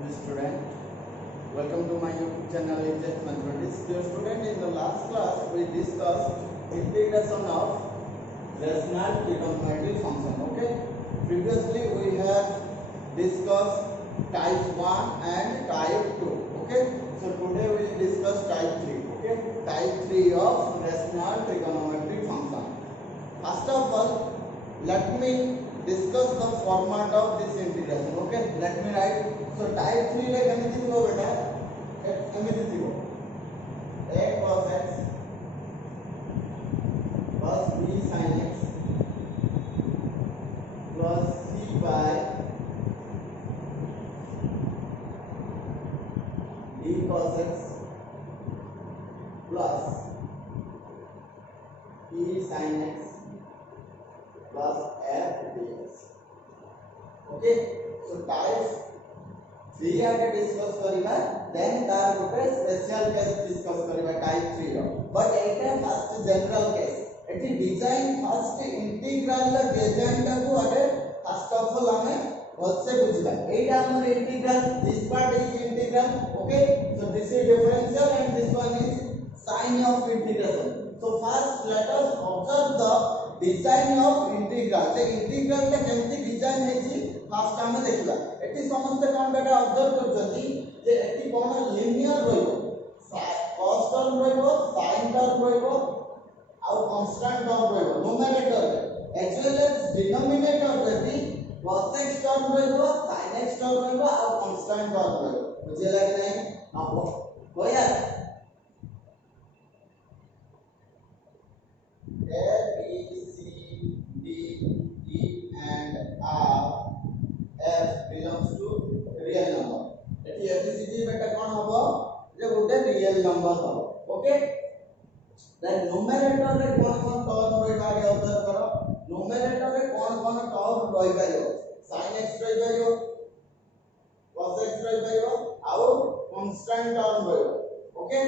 dear student. Welcome to my YouTube channel Exact Mathematics. Dear student, in the last class we discussed integration of rational trigonometric function. Okay. Previously we have discussed type 1 and type 2. Okay. So today we will discuss type 3. Okay. Type 3 of rational trigonometric function. First of all, let me discuss the format of this integration. Okay, let me write. So type 3 रे केमिति थिबो बेटा केमिति थिबो a cos x plus b sin x plus c by d cos x plus e sin x plus f dx. Okay, so type 3 आगे discuss करिबा, then तार गोटे स्पेशल केस डिस्कस करिबा टाइप 3 रो. बट एटा फर्स्ट जनरल केस. एटी design first integral ला design टा को आगे फर्स्ट ऑफ ऑल हमें भलसे बुझबा. एटा हमर integral, this part is integral. Okay, so this is differential and this one is sine of integration. So first let us observe the design of integral. The integral टा केमती design हेची fast हमें देखला. Eighty समस्त कोन बेटा observe करछथि जे एटी कोन लिनियर रहइबो, cos टर्म रहइबो, sin टर्म रहइबो आ कांस्टेंट टर्म रहइबो न्यूमरेटर रे, एज वेल एज डिनोमिनेटर रे भी cos x टर्म रहइबो, sin x टर्म रहइबो आ कांस्टेंट टर्म रहइबो. बुझिला कि नहीं? अब हो यार A, B, C, D, E and R F belongs to real number. Eighty ABCD बेटा कौन होबो जे गोटे रियल नंबर होबो. ओके, देन न्यूमरेटर रे कौन टर्म रहइबा आगे ऑब्जर्व करो. न्यूमरेटर रे कौन टर्म रहि पाइबो, sin x रहि पाइबो, cos x रहि पाइबो आ कांस्टेंट टर्म रहइबो. ओके,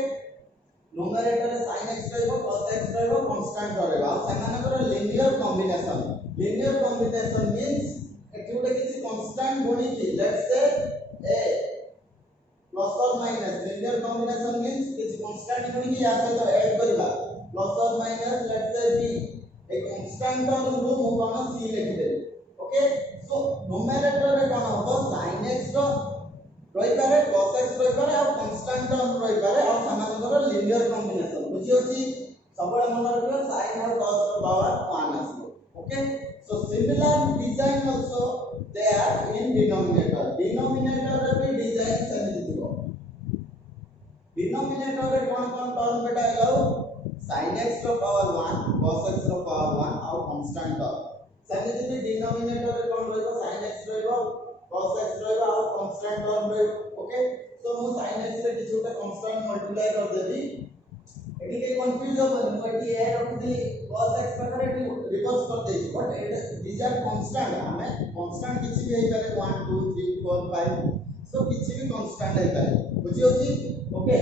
न्यूमरेटर रे sin x रहइबो, cos x रहइबो, कांस्टेंट रहइबो आ सेमानकर linear combination. Linear combination means एटी गोटे किछि कांस्टेंट गुणी की, लेट्स से a प्लस और माइनस. लिनियर कॉम्बिनेशन मींस किछि कांस्टेंट गुणी की या तो ऐड करबा प्लस और माइनस, लेट्स से b एक कांस्टेंट टर्म को मु कोन c लिख दे. ओके, सो न्यूमरेटर रे कोन होबो sin x रो रहि पारे, cos x रहि पारे आ कांस्टेंट टर्म रहि पारे आ समानकर लिनियर कॉम्बिनेशन. बुझियो छी सबले मन रखियो sin और cos रो पावर 1 आसीबो. Okay, so similar design also there in denominator. Denominator रे भी डिजाइन सेम दिबो. डिनोमिनेटर रे कोन टर्म बेटा एलो sin x रो पावर 1, cos x रो पावर 1 आ कांस्टेंट टर्म. सेम भी डिनोमिनेटर रे कोन रहइबो sin x रहइबो, cos x रहइबो आ कांस्टेंट टर्म रहइबो. ओके, so मु sin x रे किछु टा कांस्टेंट मल्टीप्लाई कर देबी. एटी के कंफ्यूज हो मु एटी ए रखदी cos x पाखरे एटी रिवर्स कर देछि. But at this are constant. हमें कांस्टेंट किछि भी हेइ पारे 1 2 3 4 5, सो किछि भी कांस्टेंट हेइ पारे. बुझियो छी. Okay,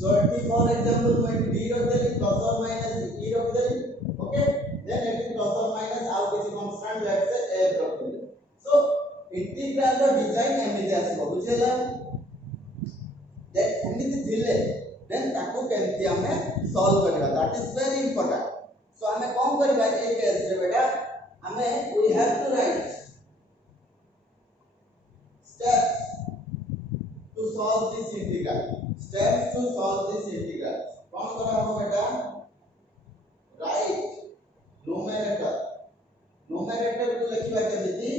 so eighty for example मु एटी d रख देली, प्लस और माइनस e रख देली. ओके, देन एटी प्लस और माइनस आउ किछि कांस्टेंट लेट्स से a रख देली. सो इंटीग्रल रो डिजाइन एमिति आसीबो. बुझियला, देन एमिति थिले देन ताको केमति हमें सॉल्व करबा, that is very important. So हमें कोन करबा ए केस रे बेटा, हमें we have to write steps to solve this integral. Steps to solve this integral. कोन करा हो बेटा, राइट न्यूमरेटर. न्यूमरेटर को लिखिबा केमिति,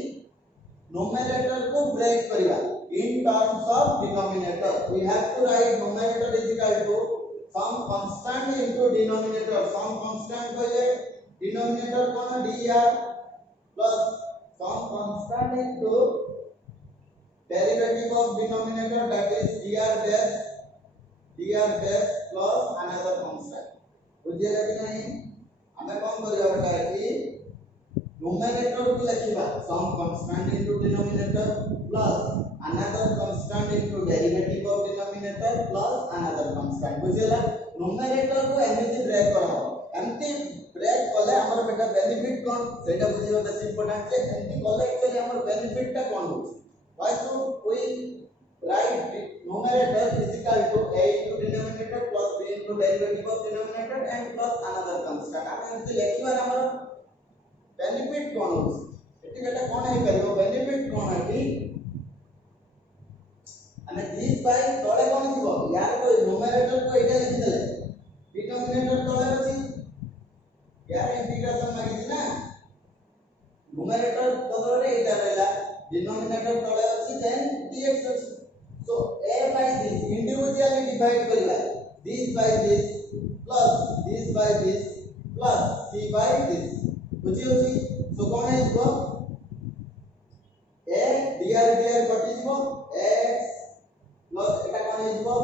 न्यूमरेटर को ब्रेक करबा in terms of denominator. We have to write numerator is equal to some constant into denominator. Some constant कहले denominator cone dr plus some constant into derivative of denominator, that is dr base plus another constant. बुझिए कि नहीं? हमें कौन करिया बेटा कि numerator को लिखिबा some constant into denominator plus another constant into derivative of denominator plus another constant. बुझियला, numerator को एमिति ब्रेक करा. एमिति ब्रेक कले हमर बेटा बेनिफिट कोन सेटा बुझियो बेसी इंपोर्टेंट. जे एमिति कले एक्चुअली हमर बेनिफिट टा कोन होछ. why should we write numerator is equal to a into denominator plus b into derivative of denominator and plus another constant ଆମେ ଯଦି ଲେଖିବା ଆମର बेनिफिट कोन होछ एटी बेटा कोन हे करियो बेनिफिट कोन हेटी ଆମେ दिस बाय तळे कोन थिबो यार को न्यूमरेटर को एटा लिखि देले डिनोमिनेटर तळे अछि यार इंटीग्रेशन मागिछि ना न्यूमरेटर बदलरे एटा रहला डिनोमिनेटर तळे अछि देन dx अछि so a by this individually divide करिला this by this plus this by this plus c by this बुझी होची so कोन है इसको a dr dr कटि जिवो x plus एटा कोन है जिवो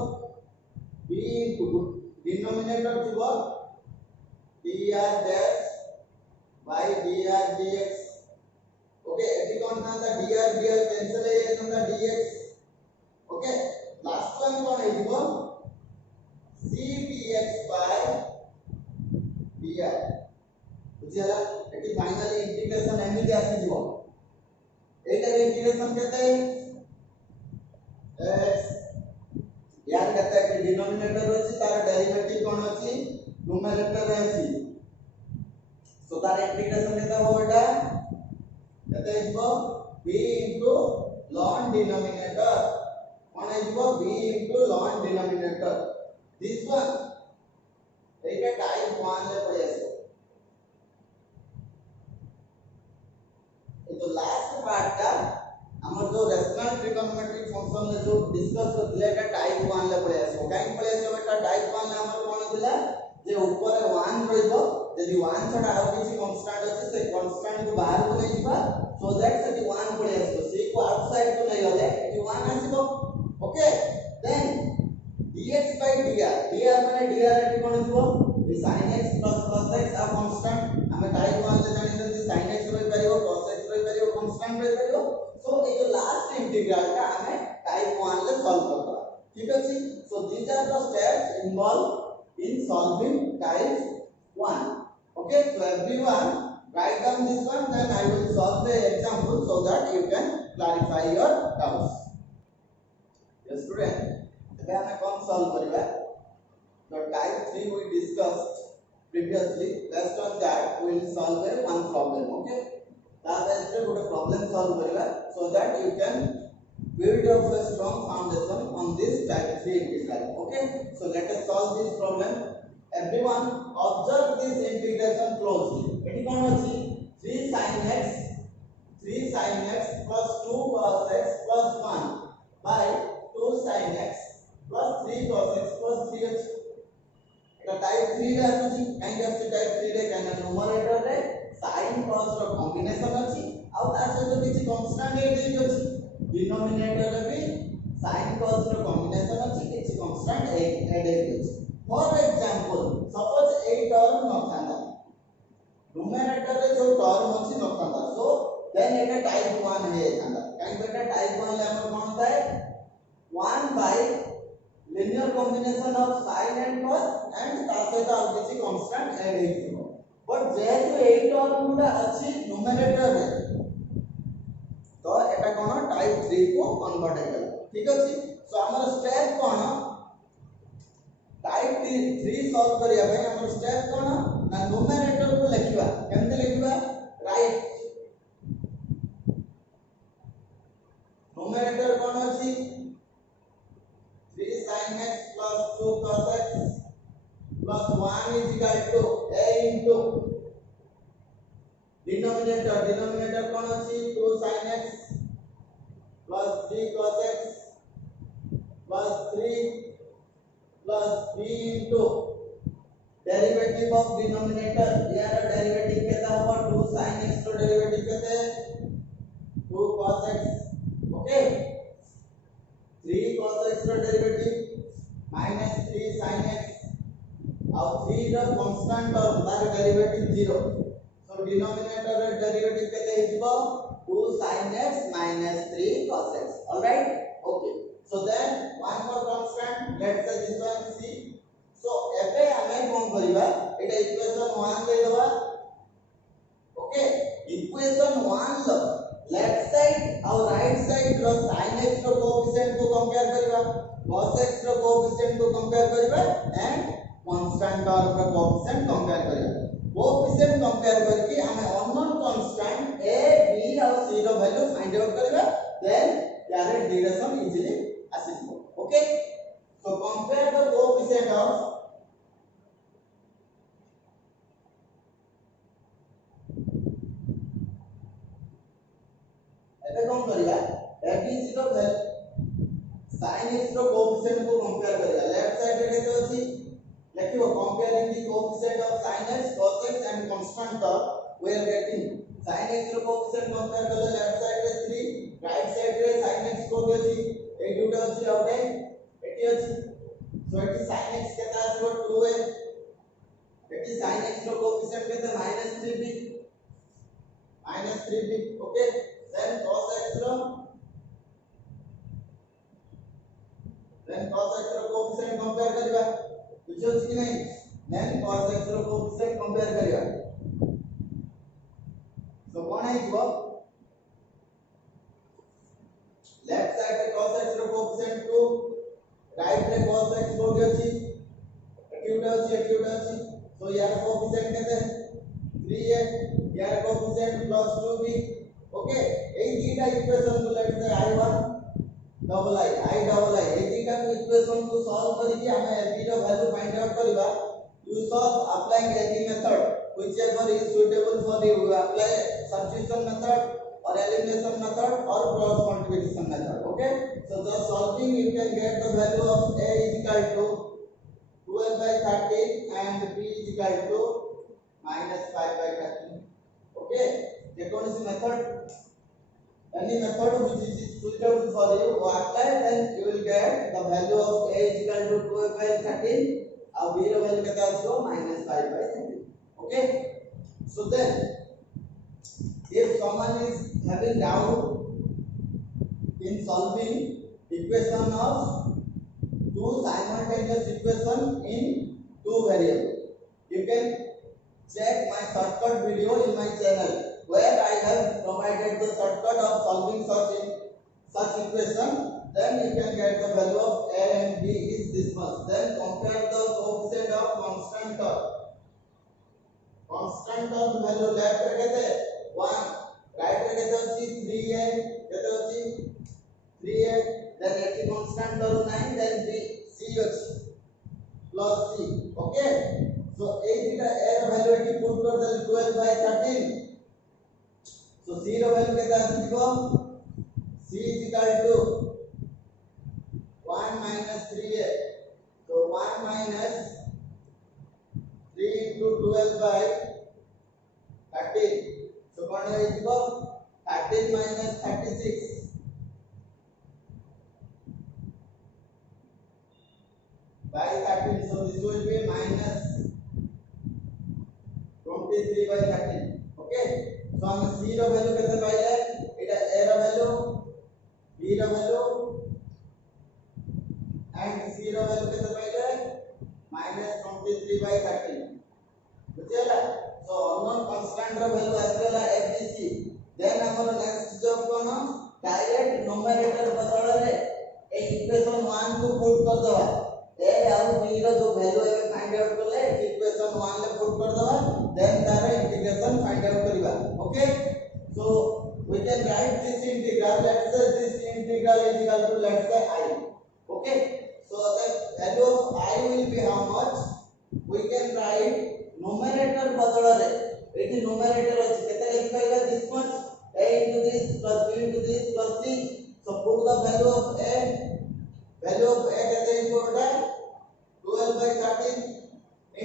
b into denominator जिवो dr dash by dr dx okay एटी कोन था dr dr कैंसिल हे था dx ओके लास्ट वन कोन है जिवो c dx by dr बुझियाला एटी फाइनली इंटीग्रेशन एमिति आसी जिवो एटा इंटीग्रेशन केते x यार केते कि डिनोमिनेटर अछि तार डेरिवेटिव कोन अछि न्यूमरेटर रे अछि सो तार इंटीग्रेशन केते हो बेटा केते जिवो b into ln denominator कोन जिवो b into ln denominator this one Etah type 1 ले पड़े अछि तो लास्ट पार्ट का हमर जो रेशनल ट्रिगोनोमेट्रिक फंक्शन ने जो डिस्कस करले का टाइप 1 ले पड़े आसो काई पड़े आसो बेटा टाइप 1 ले हमर कोन दिला जे ऊपर 1 रहिबो यदि 1 छडा आ किछि कांस्टेंट अछि से कांस्टेंट को बाहर को नै जिबा सो दैट से 1 पड़े आसो सी को आउटसाइड को नै गले कि 1 आसीबो okay then dx by dr dr माने dr एटी कोन जिवो sin x plus cos x आ कांस्टेंट हमें टाइप 1 ले जानि जे sin x रहि परिबो cos x रहि परिबो कांस्टेंट रहि परिबो सो ए जो लास्ट इंटीग्रल का हमें टाइप 1 ले सॉल्व करबा ठीक अछि so these are the steps involve in solving type 1 okay so everyone write down this one then I will solve the example so that you can clarify your doubts yes student ଏବେ ଆମେ कोन solve करबा the type 3 we discussed previously based on that we will solve a one problem okay that is the good problem solve करबा so that you can build up a strong foundation on this type 3 integral okay so let us solve this problem everyone observe this integration closely एटी कोन अछि 3 sin x plus 2 cos x plus 1 by 2 sin x plus 3 cos x plus 3 x Etah type 3 रे आछि काई आछि type 3 रे काई numerator रे sin cos रो कॉम्बिनेशन अछि आ तार सहित किछि कांस्टेंट ए देइ अछि डिनोमिनेटर रे भी sin cos रो कॉम्बिनेशन अछि किछि कांस्टेंट ए देइ अछि for example suppose a term न थांदा न्यूमरेटर रे जो टर्म अछि न थांदा सो देन एटा टाइप 1 हे थांदा काई बेटा टाइप 1 ले हमर कोन थाए 1 by linear combination of sin and cos and तासेता किछि कांस्टेंट ऐड हे थिबो बट जेहेतु ए टर्म गुडा अछि न्यूमरेटर रे तो एटा कोन टाइप 3 को कन्वर्ट हे गेल ठीक अछि सो हमर स्टेप कोन टाइप 3 सॉल्व करिया भाई हमर स्टेप कोन ना न्यूमरेटर को लिखिबा केमते लिखिबा राइट न्यूमरेटर कोन अछि 3 sin x plus 2 cos x plus 1 is equal to a into denominator कोन अछि 2 sin x plus 3 cos x plus 3 plus b into derivative of denominator यार derivative केता होबा 2 sin x रो derivative केते 2 cos x okay 3 cos x रो derivative minus 3 sin x और 3 रो constant और तार derivative 0 सो denominator रो derivative केते हिजबो 2 sin x minus 3 cos x all right okay so then one more constant let's say this one c so एबे हमें कोन करिबा एटा equation 1 ले दबा ओके इक्वेशन 1 लेफ्ट साइड और राइट साइड रो sin x रो coefficient को कंपेयर करबा, cos x रो कोएफिशिएंट को कंपेयर करबा एंड कांस्टेंट टर्म रो कोएफिशिएंट कंपेयर करबा। कोएफिशिएंट कंपेयर करके हमें अननोन कांस्टेंट a b और c रो वैल्यू फाइंड आउट करबा, देन यार डिरेक्शन इजीली आसीबो। Okay, so compare the coefficient of एबे कोन करिया abc रो sin x रो कोएफिशिएंट को कंपेयर करिया। लेफ्ट साइड रे केते अछि लिखिबो comparing the coefficient of sin x cos x and constant term we are getting sin x रो कोएफिशिएंट कंपेयर करले लेफ्ट साइड रे 3, राइट साइड रे sin x को भी अछि, ए दुटा अछि आउटे एटी अछि। सो एटी sin x केता आसीबो 2a, एटी sin x रो कोएफिशिएंट केते -3b, -3b। Okay, then cos x रो कोएफिशिएंट कंपेयर करबा, बुझियो कि नहीं। देन cos x रो कोएफिशिएंट कंपेयर करबा, सो कोन आइबो लेफ्ट साइड रे cos x रो कोएफिशिएंट 2, राइट रे cos x को भी अछि, एटी उडा अछि। सो यार कोएफिशिएंट केते 3a, यार कोएफिशिएंट +2b। ओके, एई दीटा इक्वेशन को let say i1 double i double i ए दीटा इक्वेशन को सॉल्व करके हमें b रो वैल्यू फाइंड आउट करबा। You solve applying any method whichever is suitable for you. You apply substitution method or elimination method or cross multiplication method. Okay, so the solving you can get the value of a is equal to 12/13 and b is equal to -5/13. Okay, the कौन method, any method which is suitable for you or apply, then you will get the value of a is equal to 12/13 और b रो value कितना आछो -5/13. Okay, so then if someone is having doubt in solving equation of two simultaneous equation in two variable, you can check my shortcut video in my channel where I have provided the shortcut of solving such equation. Then you can get the value of a and b is this much. Then compare the coefficient of constant term value left रे केते 1, right रे केते अछि 3a, केते अछि 3a, then एटी constant term 9, then b c अछि plus c. Okay, so a dita a रो वैल्यू एटी पुट कर देल 12/13, so c रो वैल्यू केते आसीबो c is equal to 1 minus 3a, so 1 minus 3 into 12/13, so कौन है इसको 13 minus 36 by 13, so this will be minus 23/13. okay, so हम c रो वैल्यू कैसे पाइले, एटा a रो वैल्यू, b रो वैल्यू एंड c रो वैल्यू कैसे पाइले -23/13, बुझियला। सो अननोन कांस्टेंट रो वैल्यू आसीला abc, देन हमर नेक्स्ट जॉब कोन डायरेक्ट न्यूमरेटर बदल रे ए इक्वेशन 1 को पुट कर दवा, a और b रो जो वैल्यू है फाइंड आउट करले इक्वेशन 1 ले पुट कर दवा, देन तार इंटीग्रेशन फाइंड आउट करिवा। Okay, so we can write this integral, let's say this integral is equal to let's say I. Okay, so the value of I will be how much, we can write numerator बदल रे एठी numerator अछि केते लिख पाइला this much a into this plus b into this plus c, so put the value of a केते important 12/13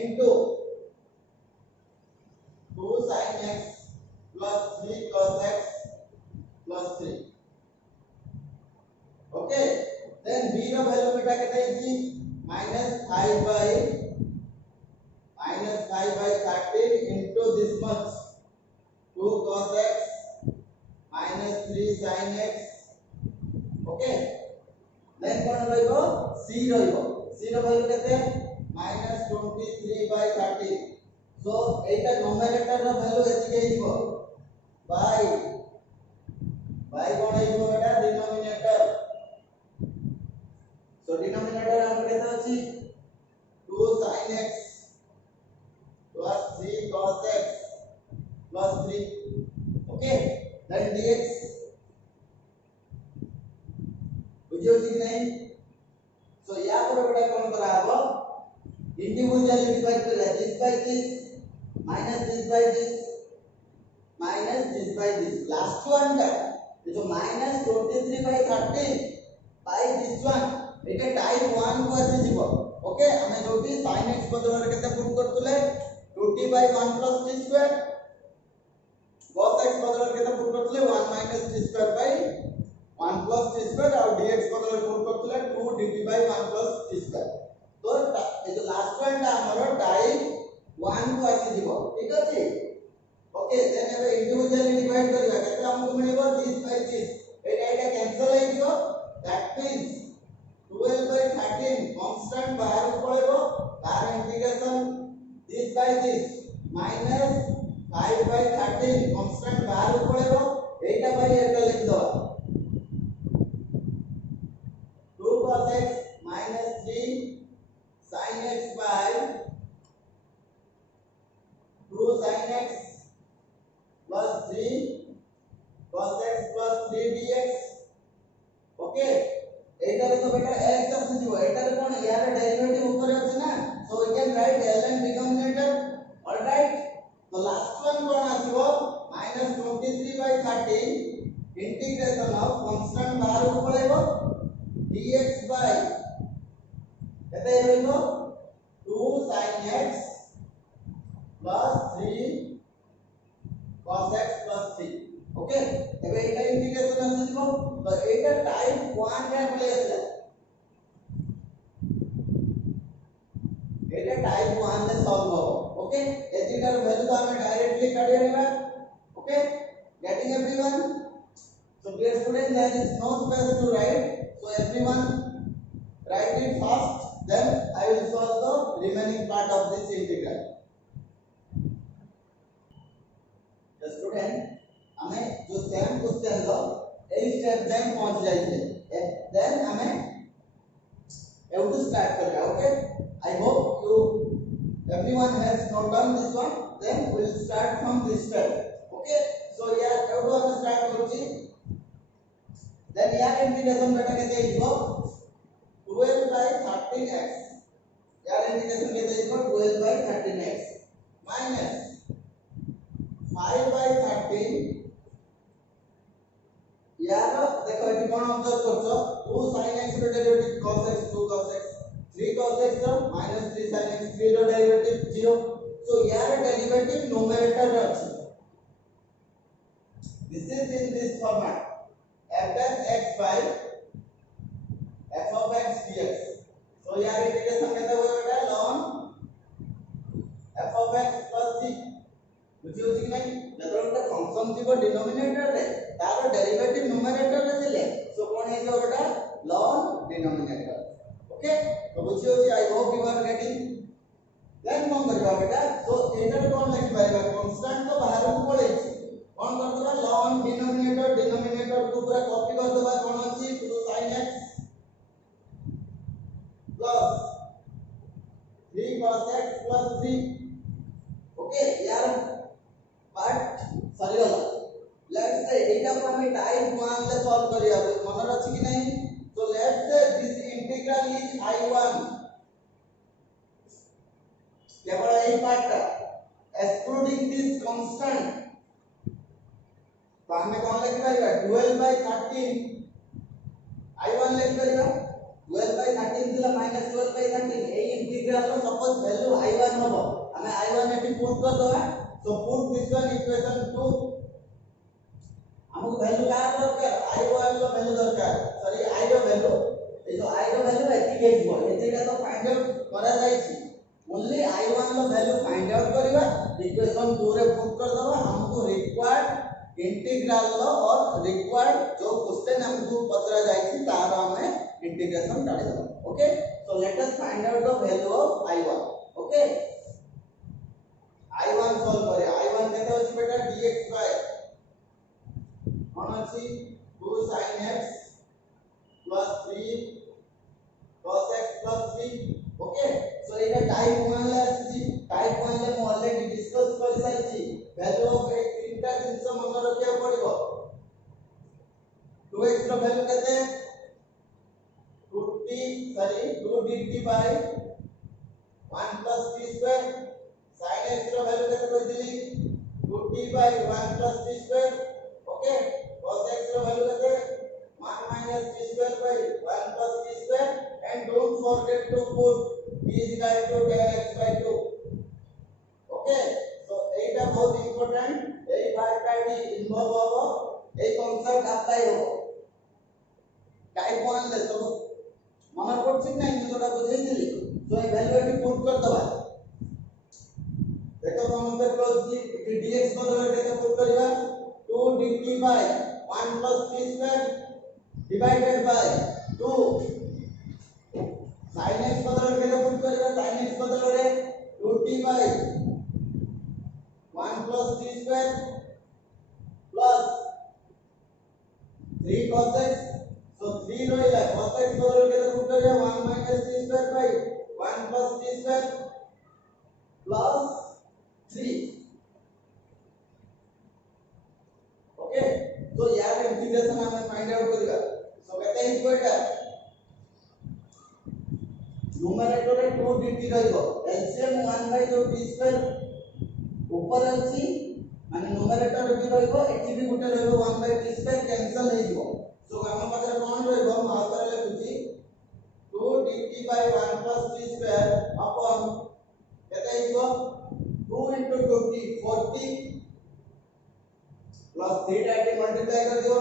into 2 sin x plus 3 cos x plus 3. okay, then b रो value बेटा केते अछि -5/13 into this much 2 cos x minus 3 sin x. okay, then cone रहइबो c रहइबो, c रो value केते -23/13, so एटा numerator रो value एति हेइबो by by कोन है जो बेटा डिनोमिनेटर सो डिनोमिनेटर हमर केते अछि 2 sin x plus 3 cos x plus 3 okay then dx बुझियो कि नहीं सो या पर बेटा कोन करा हबो इंडिविजुअली डिवाइड कर this by this minus this by this minus this by this last one का ये जो minus 23 by 13 by this one Etah type 1 को आसी जीवो ओके हमें जोटी sin x बदल रे केते पुट करतले 2t by 1 plus t square cos x बदल रे केते पुट करतले 1 minus t square by 1 plus t square और dx बदल रे पुट करतले 2 dt by 1 plus t square तो ये जो लास्ट वन ता हमरो टाइप 1 को आसी जीवो ठीक अछि ओके देन एबे इंडिविजुअली डिवाइड करिवा केते हमको मिलिबो this by this Etah cancel हो जिवो दैट मींस 12 by 13 कांस्टेंट बाहर को पळेबो तार integration this by this minus 5 by 13 constant बाहर को पळेबो एटा बाय एटा लिख दो 2 cos x minus 3 sin x by 2 sin x plus 3 cos x plus 3 dx okay एटा रे तो बेटा x आसी जीवो एटा रे कोन यार डेरिवेटिव ऊपर अछि ना so we can write ln denominator alright तो लास्ट वन कोन आसीबो -23 by 13 इंटीग्रेशन ऑफ कांस्टेंट बाहर को पळेबो dx by केते हेबो 2 sin x plus 3 cos x plus 3 okay एबे एटा इंटीग्रेशन आसी जीवो तो एटा टाइप 1 रे प्लेस है एटा टाइप 1 रे सॉल्व हो ओके एथिकर वैल्यू तो हमें डायरेक्टली काढे लेबा okay getting everyone so dear students there is no space to write so everyone write it fast then I will solve the remaining part of this integral the student हमें जो same question low a step जाए पहुंच जाइए then हमें have to start करेगा okay I hope you everyone has noted this one then we will start from this step okay so here have to हम start करूची then यार integration बेटा केते इको 12 by 13x यार integration केते eco 12 by 13x minus 5 by 13 यार देखो एटी कोन ऑब्जर्व करछो 2 sin x रो derivative cos x 2 cos x 3 cos x रो -3 sin x 3 रो डेरिवेटिव 0 सो यार डेरिवेटिव न्यूमरेटर रे अछि this is in this format f dash x by f of x dx so यार इंटीग्रेशन केते होय बेटा ln f of x plus c बुझियो कि नहीं जतरो ଗୋଟେ फंक्शन थिबो डिनोमिनेटर रे तार डेरिवेटिव न्यूमरेटर रे थिले सो कोन हे जो बेटा ln डिनोमिनेटर ओके तो बुझियो कि I hope you are getting then कोन करबा बेटा सो एटर कोन लिखि पाइबा कांस्टेंट तो बाहर को पळै छी कोन करबा ln डिनोमिनेटर को पूरा कॉपी कर देबा कोन अछि 2 sin x plus 3 cos x plus 3 okay यार पार्ट सरीगला लेट्स से एटा को हमें टाइप 1 से सॉल्व करिया मन अछि कि नहीं तो let's say this integral is I1 केवल एही पार्ट एक्सक्लूडिंग दिस कांस्टेंट तो हमें कौन लिख पाएगा 12 by 13 I1 लिख पाएगा 12 by 13 दिला -12 by 13 ए इंटीग्रल रो सपोज वैल्यू I1 होबो हमें I1 एटी पुट कर दो so put this one equation 2 हमको वैल्यू का दरकार I1 रो वैल्यू दरकार सॉरी I रो वैल्यू ए जो I रो वैल्यू एती के जीवो एतीटा तो फाइंड आउट करा जाई छी ओनली I1 रो वैल्यू फाइंड आउट करबा इक्वेशन 2 रे पुट कर दबा हमको रिक्वायर्ड इंटीग्रल लो और रिक्वायर्ड जो क्वेश्चन हमको पतरा जाई छी तार हमें इंटीग्रेशन काढी दबा okay so let us find out the value of I1 okay I1 solve करे I1 केते अछि बेटा dx by कोन अछि 2 sin x plus 3 cos x plus 3. Okay, so এটা টাইপ 1 লে আসছি। টাইপ 1 লে ମୁଁ অলরেডি ডিসকস କରି সারিছি। ভ্যালু অফ এই তিনটা জিনিস মনে ରଖିବାକୁ ପଡିବ। 2x ର ভ্যালু କେତେ 2 dt by 1 plus t square. sin x ର ଭ୍যাଲୁ କେତେ କହିଥିଲି 2t by 1 plus t square. Okay, cos x ର ଭ୍যাଲୁ କେତେ 1 minus t square by 1 plus t square. And don't forget to put t is equal to tan x by 2. Okay, so এইটা বহুত important. এই পার্টটা এটি ইনভলভ হবো, এই concept apply হবো। টাইপ 1 লে তো মনে পড়ছে না আমি যেটা বুঝাইছিলি, তো এই ভ্যালু এটি পুট করতে হবে। দেখো আমাদের ক্লোজলি এটি dx বদলে কেটে পুট করিবা 2 dt by 1 plus t square divided by 2 sin x बदल के पुट करिबा sin x बदल रे 2t by 1 plus t square plus 3 cos x. so 3 रहिला cos x बदल के पुट करिबा 1 minus t square by 1 plus t square plus 3. Okay, तो यार इंटीग्रेशन हमें फाइंड आउट करिबा। सो केते इक्वल टा न्यूमरेटर रे 2 dt रहइबो, एलसीएम 1 बाय जो t स्क्वायर ऊपर अछि माने न्यूमरेटर भी रहइबो, एठी भी गुटे रहइबो 1 बाय t स्क्वायर कैंसिल हे जिवो। सो हम पाखरे कोन रहइबो हम आउटर लिखुची 2 dt by 1 plus t स्क्वायर अपॉन केते हिबो 2 into 20 40 plus 3 डायरेक्टली मल्टीप्लाई कर दियो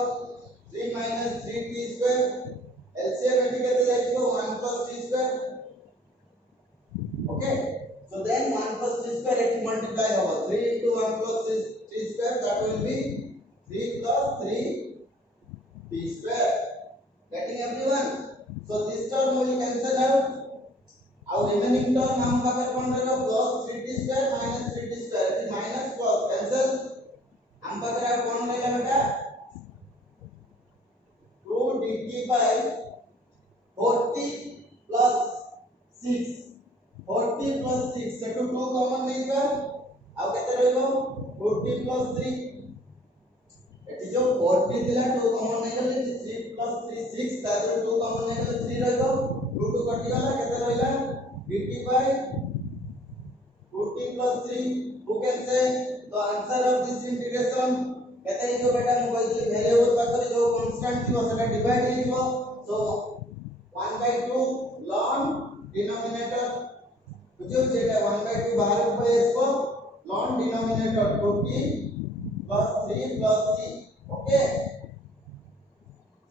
3 minus 3t square. एलसीएम एठी केते जाइबो 1 plus t square. Okay, so then 1 plus t square it multiply over 3 into 1 plus t square, that will be 3 plus 3 t square. Getting everyone? So this term will cancel out. Our remaining term हम पाकर कौन रहेगा plus 3t square minus 3t square, it is minus plus cancel. हम पाकर अब कौन रहेगा बेटा 2 dt by 40 plus 6. 40 plus 6 Setu 2 common नेइबा आ केते रहइबो 40 plus 3. एटी जो 40 दिला 2 कॉमन नेइले 3 plus 3 6 तादर 2 कॉमन नेइले 3 रहइबो 2 2 कटि गला केते रहइला dt by 40 plus 3. who can say the answer of this integration केते हिजो बेटा मु कहली वेरिएबल पाखरे जो कांस्टेंट थिबो सेटा डिवाइड हिजो. सो 1 by 2 ln डिनोमिनेटर जो जेटा 1 by 2 बाहर ऊपर इसको ln denominator 40 plus 3 plus 3. Okay,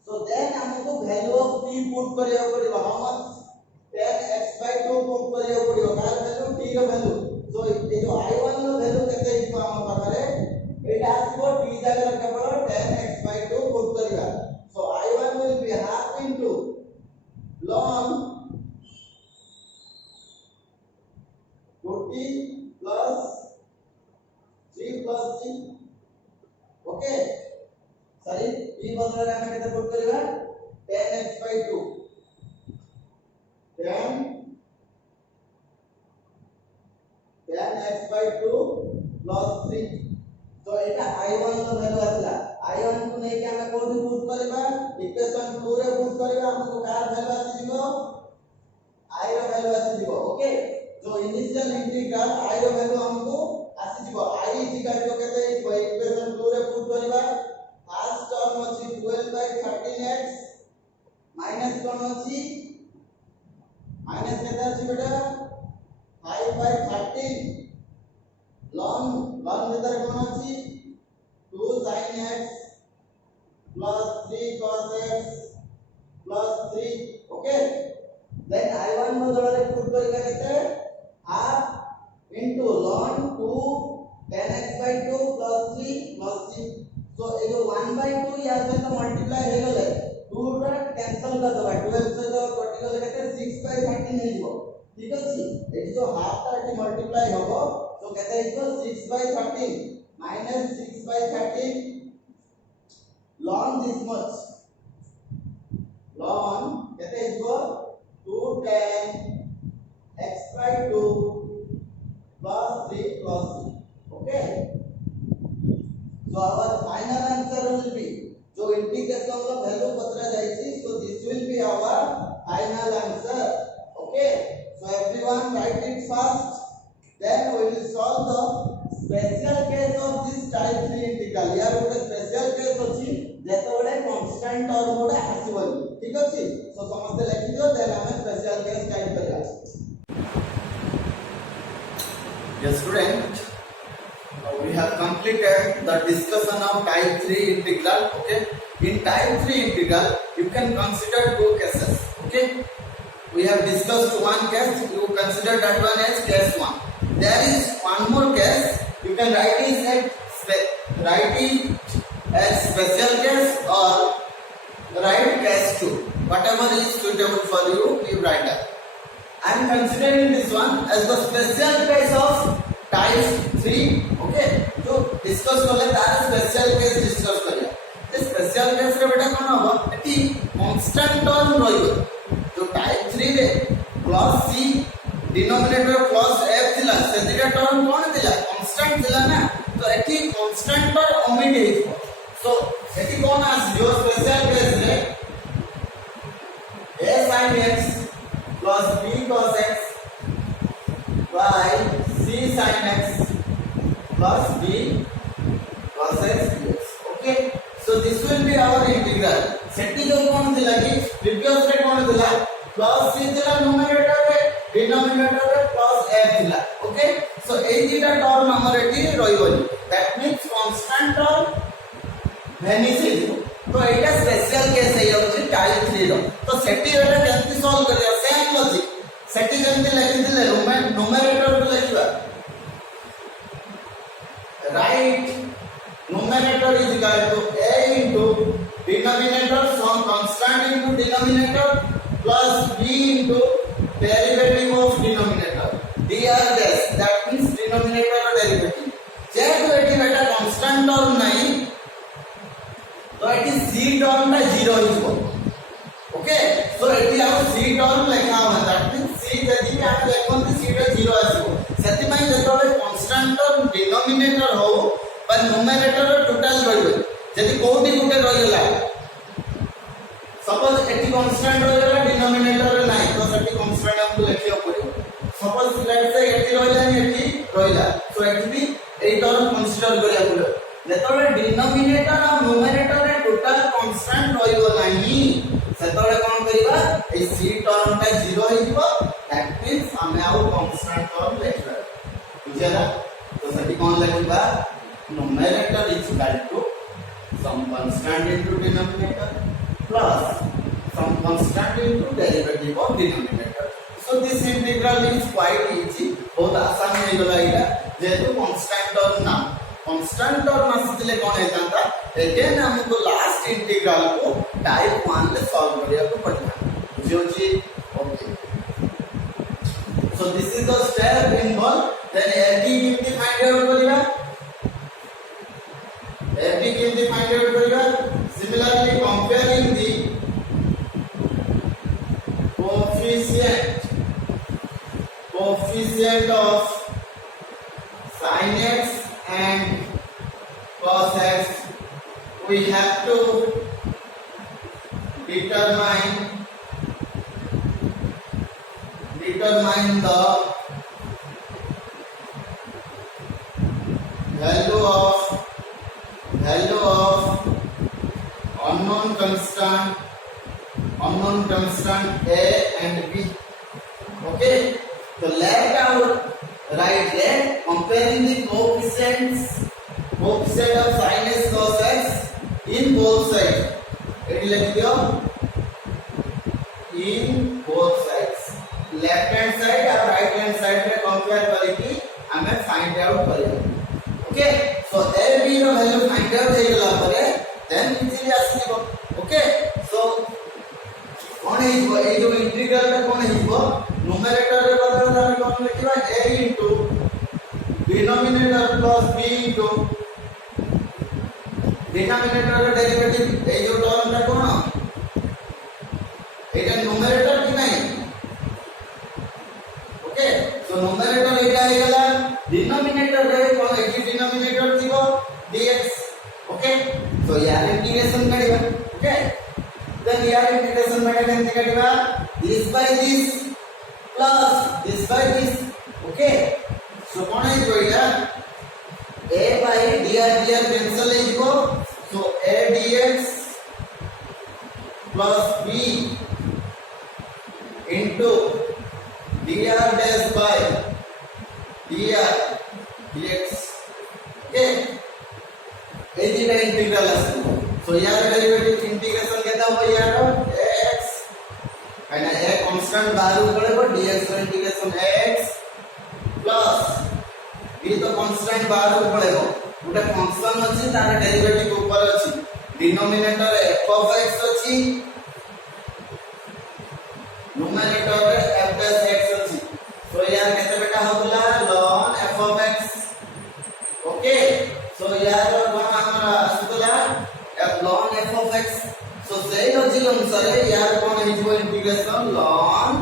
so then हमको वैल्यू ऑफ t पुट करिया पड़िबो how much 10x by 2 put करिया पड़िबो कार वैल्यू t रो वैल्यू. सो ए जो i1 रो वैल्यू केते हिबो हम पाखरे एटा आसीबो t जगह केवल 10x by 2 पुट करिया. सो i1 will be half into ln 40 plus 3 plus 3. Okay, sorry t बदले हमें केते पुट करिबा 10x by 2 10x by 2 plus 3. तो एटा i1 रो वैल्यू आसला, i1 को नै के हमें कोठी पुट करिबा इक्वेशन 2 रे पुट करिबा हमको कार वैल्यू आसी जिवो i रो वैल्यू आसी जिवो. ओके, जो इनिशियल इंटीग्रल i रो वैल्यू हमको आसी जिवो i इज इक्वल टू केते इक्वेशन 2 रे पुट करिबा फर्स्ट टर्म अछि 12 by 13x माइनस कोन अछि माइनस केते अछि बेटा 5 by 13 ln भीतर कोन अछि 2 sin x plus 3 cos x plus 3. Okay, then i1 बदल रे पुट करिबा केते half into ln 2 10x by 2 plus 3 plus 3. so ए जो 1 by 2 या से तो मल्टीप्लाई हे गले 2 रा कैंसिल कर दबा 12 से जो कटि गले केते 6 by 13 हे जिवो. ठीक अछि, ए जो हाफ ता एटी मल्टीप्लाई होबो तो केते हिबो 6 by 13 minus 6 by 13 ln this much ହେଇଯିବ 2 tan x by 2 plus 3 plus 3. Okay, so our final answer will be जो इंटीग्रेशन का वैल्यू पतरा जायछि, so this will be our final answer. Okay, so everyone write it fast, then we will solve the special case of this type 3 integral. यार ଗୋଟେ special case अछि जेतबेले constant term गोटे आसीबनी, ठीक अछि, so समस्त लिखि दियो, then हमें special case टाइप करिया. Yes student, we have completed the discussion of type 3 integral. Okay, in type 3 integral you can consider two cases. Okay, we have discussed one case, you consider that one as case 1. There is one more case, you can write it as special case or write case 2, whatever is suitable for you, you write that. I am considering this one as the special case of type 3. Okay, तो discuss करले तार special case discuss करिया. ये special case रे बेटा कोन हबो eighty constant term रहिबो. जो type 3 रे plus c denominator plus f थिला, सेदिका टर्म कोन थिला constant थिला ना, तो एटी constant पर ओमिट हेइबो. So एटी कोन आस जो special case रे a sin x plus b cos x by c sin x plus b cos x dx. Okay, so this will be our integral. सेटी जो कोन थिला कि प्रीवियस रे कोन थिला plus c थिला numerator रे, डिनोमिनेटर रे plus f थिला. Okay, so ए दिटा टर्म हमर एटी रहिबोनी, that means constant term vanish हेइबो. तो एटा स्पेशल केस है होची टाइप 3 रो. तो सेटी एटा केमति सॉल्व करिया, सेम लॉजिक सेटी जेमति लिखि दिले न्यूमरेटर को लिखिबा, right numerator is equal to a into denominator some constant into denominator plus b into derivative of denominator dr, that means denominator or derivative. जेहेतु एटी बेटा constant term नहीं, तो eighty c term ता 0 हिजो. Okay, सो eighty आउ c term लेखा हो, that means c जदी भी आके लेखन c रे 0 आसीबो. सेति माइ जेतोले constant term denominator हो पर numerator टोटल रहिबो. जदी कोठी गुटे रहिला, सपोज एटी constant रहिला denominator रे नाही, तो सेति constant हमको लेखियो पड़िबो. सपोज लेट्स से एटी रहिला एटी रहिला, सो एटी भी ए टर्म कंसीडर करिया पड़िबो. जेतोले डिनोमिनेटर और न्यूमरेटर रे टोटल कांस्टेंट रहिबो नाही, सेतोले कोन करिबा ए c टर्म ता 0 हिजबो. दैट मींस हमें आउ कांस्टेंट टर्म लेखबा. बुझला, तो सेति कोन लेखबा numerator is equal to some constant into denominator plus some constant into derivative of denominator. So this integral is quite easy, बहुत आसान है गला इला. जेतु constant term ना, constant term आसिले कोन हेतांता, अगेन हमको लास्ट इंटीग्रल को टाइप 1 ले सॉल्व करिया को पड़ता. जो जी okay, so this is the step involved. Then ft कितनी फाइंड आउट करिया, ft कितनी फाइंड आउट करिया. Similarly comparing the coefficient of sin x and cos x, we have to determine the value of unknown constant a and b. Okay, so let comparing the coefficient of sin x cos x in both sides. It let go in both sides, left hand side और right hand side में compare करके हमें find out करेंगे. Okay, so a b row value find out हो गला परे, then easily आसीबो. Okay, so कोन हिजबो ए जो integral रे कोन हिजबो, न्यूमरेटर रे बदल हम कोन लिखिबा a into denominator plus b into denominator रे डेरिवेटिव ए जो टर्म रे कोन एटा न्यूमरेटर direct integration method केमती काटिबा this by this plus this by this okay so कोन है जोइला a by dr cancel हो जिवो सो a dx plus b into dr dash by dr dx okay ए जी का इंटीग्रल है सो यार डेरिवेटिव इंटीग्रेशन केता हो यार x कने a कांस्टेंट बाहर पड़ेगो dx का इंटीग्रेशन x प्लस b तो कांस्टेंट बाहर पड़ेगो गोटे फंक्शन अछि तार डेरिवेटिव ऊपर अछि डिनोमिनेटर f of x अछि न्यूमरेटर रे f dash x अछि सो यार केते बेटा होतला ln f of x okay so यार कोन हमरा असुतला f ln f of x सो सेही लॉजिक अनुसार यार कोन हिजो integration ln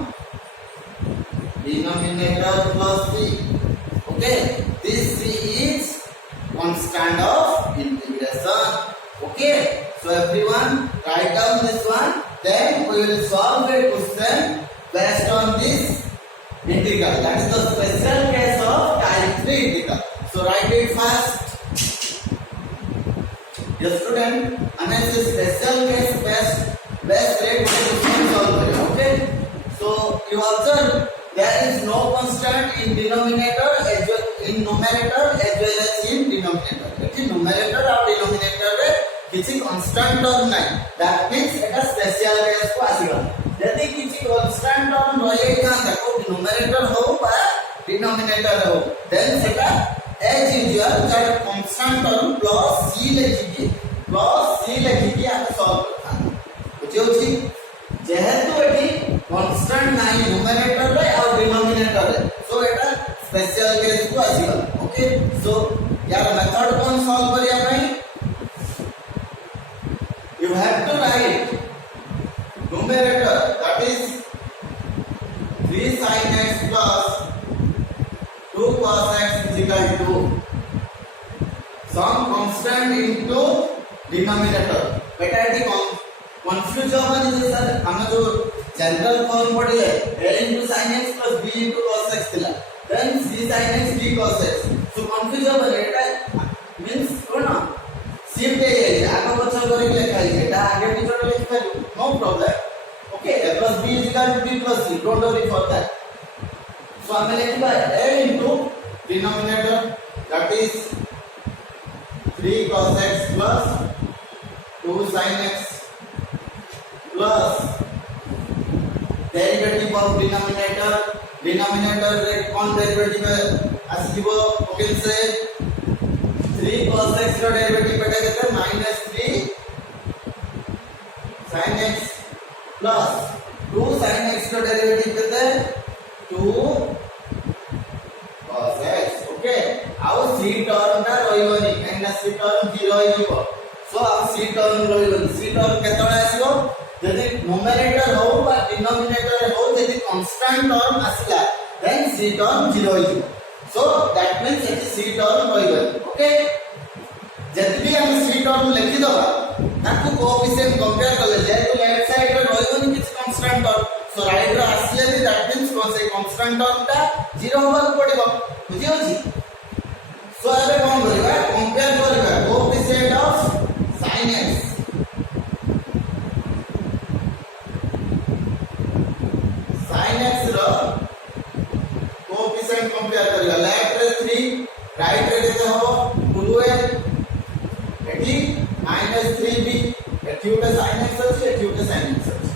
denominator plus c okay this c is constant of integration okay so everyone write down this one then we will solve a question based on this integral that is the special case of type 3 integral so write it fast your student analysis special case best rate question solve kare okay so you observe there is no constant in denominator as well in numerator as well as in denominator कि numerator और denominator रे किसी constant term नहीं that means Etah special case को आसीगा यदि किसी constant term रहे था देखो numerator हो बा denominator हो then सेटा as usual that constant term plus c लिखिकी आप solve करता बुझे होची जेहेतु एठी कांस्टेंट नाही न्यूमरेटर रे और डिनोमिनेटर रे सो एटा स्पेशल केस को आसीबा ओके सो यार मेथड कोन सॉल्व करिया पई you have to write numerator that is 3 sin x plus 2 cos x is equal to some constant into denominator बेटा एठी कंफ्यूज होबनी जे सर हम जो जनरल फॉर्म पढ़िले a into sin x plus b into cos x थिला देन c sin x b cos x सो confuse होबनी एटा मींस कोन शिफ्ट हे जाय आगो पछ करि लिखा है एटा आगे पीछे लिख कर no problem okay a plus b is equal to b plus c don't worry for that so हमें लिखबा a into denominator that is 3 cos x plus 2 sin x plus derivative of denominator रे कौन derivative है आसीबो okay से 3 cos x रो derivative बेटा केते -3 sin x plus 2 sin x रो डेरिवेटिव केते 2 cos x ओके आउ c टर्म ना रहिबनी काइना c टर्म 0 होइबो सो आउ c टर्म रहिबनी c टर्म केतळे आसीबो यदि न्यूमरेटर हो बा डिनोमिनेटर हो यदि कांस्टेंट टर्म आसिला देन c टर्म 0 होइबो सो दैट मींस यदि c टर्म होइबो ओके जति भी हम c टर्म लिखि दबा ताकू कोएफिशिएंट कंपेयर करले जे तो लेफ्ट साइड रे होइबोनी किछ कांस्टेंट टर्म सो राइट रे आसिले भी दैट मींस कोन से कांस्टेंट टर्म ता 0 होबा पड़िबो बुझि होछि सो एबे कोन करबा कंपेयर करबा coefficient of sin x sin x रो कोएफिशिएंट कंपेयर करिया लेफ्ट रे 3 राइट रे केते हो 2a एठी -3b एठी उटे sin x अछि एठी उटे sin x अछि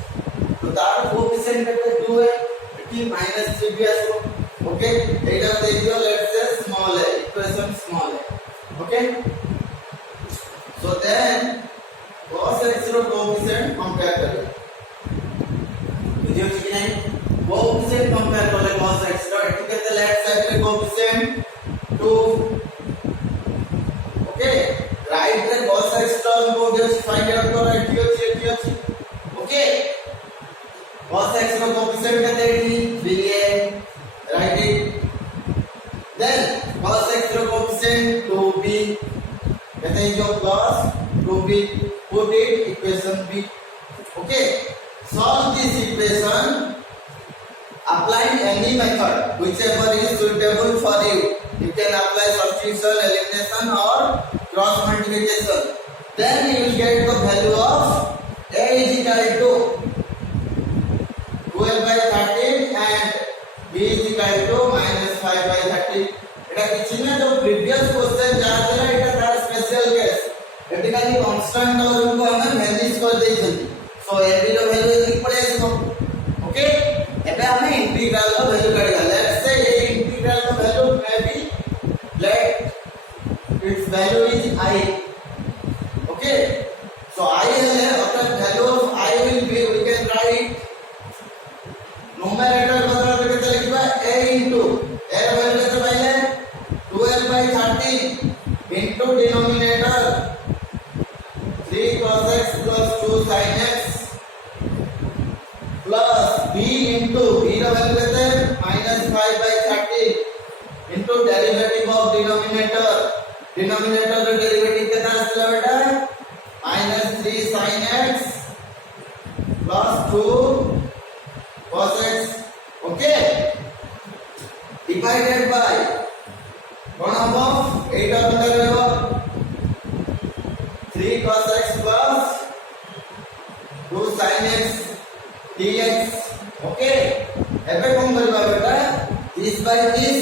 तो तार कोएफिशिएंट केते 2a एठी -3b आसो ओके एटा देखियो लेट्स से स्मॉल है इक्वेशन स्मॉल है okay so then cos x रो कोएफिशिएंट कंपेयर करियो बुझियो कि नहीं कोएफिशिएंट कंपेयर करले cos x रो एठी केते लेफ्ट साइड रे कोएफिशिएंट 2 ओके राइट रे cos x टर्म को जस्ट फाइंड आउट करो एठी अछि ओके cos x रो कोएफिशिएंट केते एठी 3a right it then cos x रो कोएफिशिएंट 2b कहते हैं जो plus 2b put it equation b okay solve this equation applying any method whichever is suitable for you. You can apply substitution, elimination or cross multiplication. Then you will get the value of a is equal to 12 by 13 and b is equal to minus 5 by 13. এটা কিছু না, जो previous question যারা ଥିଲା এটা তার special case. এটি খালি কনস্ট্যান্ট টার্মକୁ ଆମେ ভ্যানিশ କରି ଦେଇଛନ୍ତି। সো এর ର ভ্যালু এটি পড়ে আসিব। ওকে, ଏବେ ଆମେ ইন্টিগ্রাল ର ভ্যালু কাढিবা। লেটস সে এই ইন্টিগ্রাল ର value may be let its value is I. Okay, so I hele after value of I will be, we can write numerator बदला केते लिखबा a into a value केते पाइले 12 by 13 into denominator 3 cos x plus 2 sin x plus b into b ର value केते minus 5 by 13 into derivative of denominator ର derivative केते आसला बेटा minus 3 sin x plus 2 cos x. Okay, divided by कौन हबो 8 अंदर रहबो 3 cos x plus 2 sin x dx. Okay, एबे कोन करबा बेटा this by this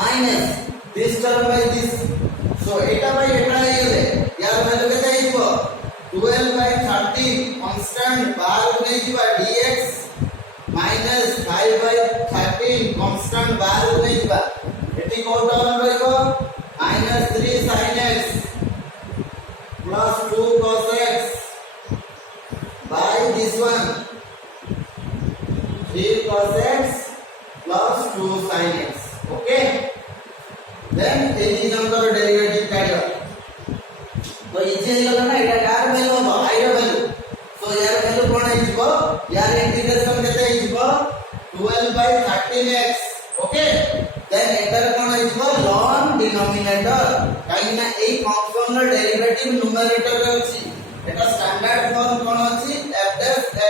minus this term by this, so eta by eta आइले यार वैल्यू केते आइबो 12 by 13 कांस्टेंट बाहर नै जिबा dx minus 5 by 13 कांस्टेंट बाहर नै जिबा eighty cone term रहइबो minus 3 sin x plus 2 cos x by this one 3 cos x plus 2 sin x. Okay, then any number derivative काढिबा तो इजे होला ना, एटा कार वैल्यू हो I ର वैल्यू, so यार value कोन आइबो यार इंटीग्रेशन केते आइबो 12 by 13x. ओके, देन एटर कोन आइबो ln डिनोमिनेटर, काई ना एई फंक्शन ର डेरिवेटिव न्यूमरेटर रे अछि। एटा स्टैंडर्ड फॉर्म कोन अछि f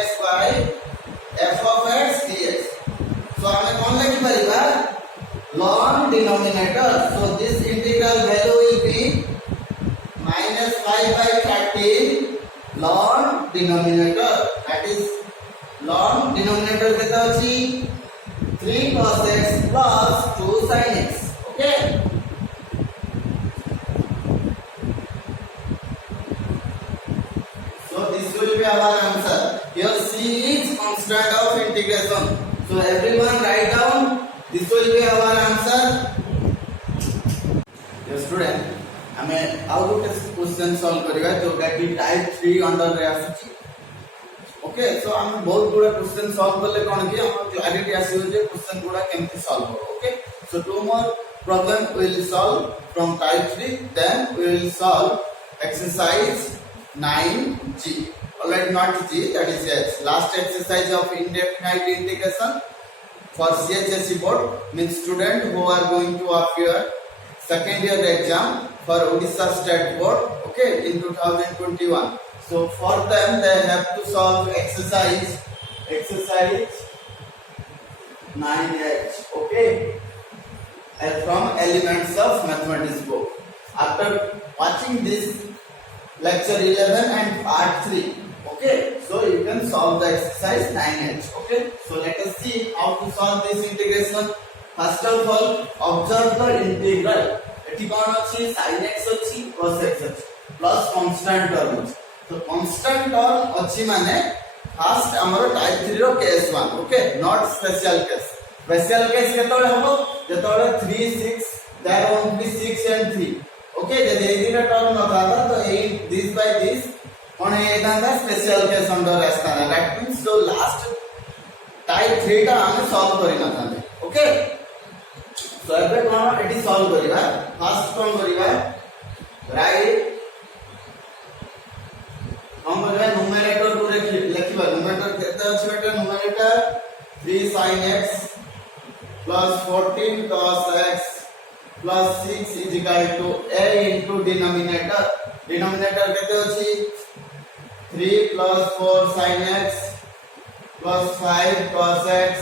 x by f of x dx, so हमें कोन लिखि परिबा ln denominator, so this integral value will be minus 5 by 13 ln denominator, that is ln denominator केता अछि 3 cos x plus 2 sin x. Okay, so this will be our answer. Here c is constant of integration, so everyone write down, this will be our answer. Dear student, हमें आउ गोटे question solve करिवा जोटा कि type 3 under रे आसी। Okay, सो हम बहुत गुडा question solve करले कोन कि हम क्लैरिटी आसीबो जे क्वेश्चन गुडा केमति सॉल्व हो। Okay, so two more problem we will solve from type 3, then we will solve exercise 9g. Alright, not g, that is h. Last exercise of indefinite integration for CHSE board, means student who are going to appear second year exam for Odisha State Board, okay, in 2021. So for them they have to solve exercise 9h, okay, and from Elements of Mathematics book. After watching this lecture 11 and part 3, okay, so you can solve the exercise 9h. Okay, so let us see how to solve this integration. First of all, observe the integral. एठी कोन अछि sin x अछि cos x अछि plus constant term अछि, तो constant term अछि माने first हमर type 3 रो case 1. Okay, not special case. Special case केतोले हबो जेतोले 3 6 देयर वोंट बी 6 and 3. ओके, जदि एही रो टर्म न थाता तो ए दिस बाय दिस कोन हे दांदा स्पेशल केस अंडर आस्ताना, दैट मींस जो लास्ट टाइप 3 टा हम सॉल्व करि न थाते। ओके, so एबे कोन एटी सॉल्व करिबा, फर्स्ट कोन करिबा राइट हम करिबा न्यूमरेटर को लिखिबा, न्यूमरेटर केते अछि बेटा numerator 3 sin x plus 14 cos x plus 6 is equal to a into denominator केते अछि 3 plus 4 sin x plus 5 cos x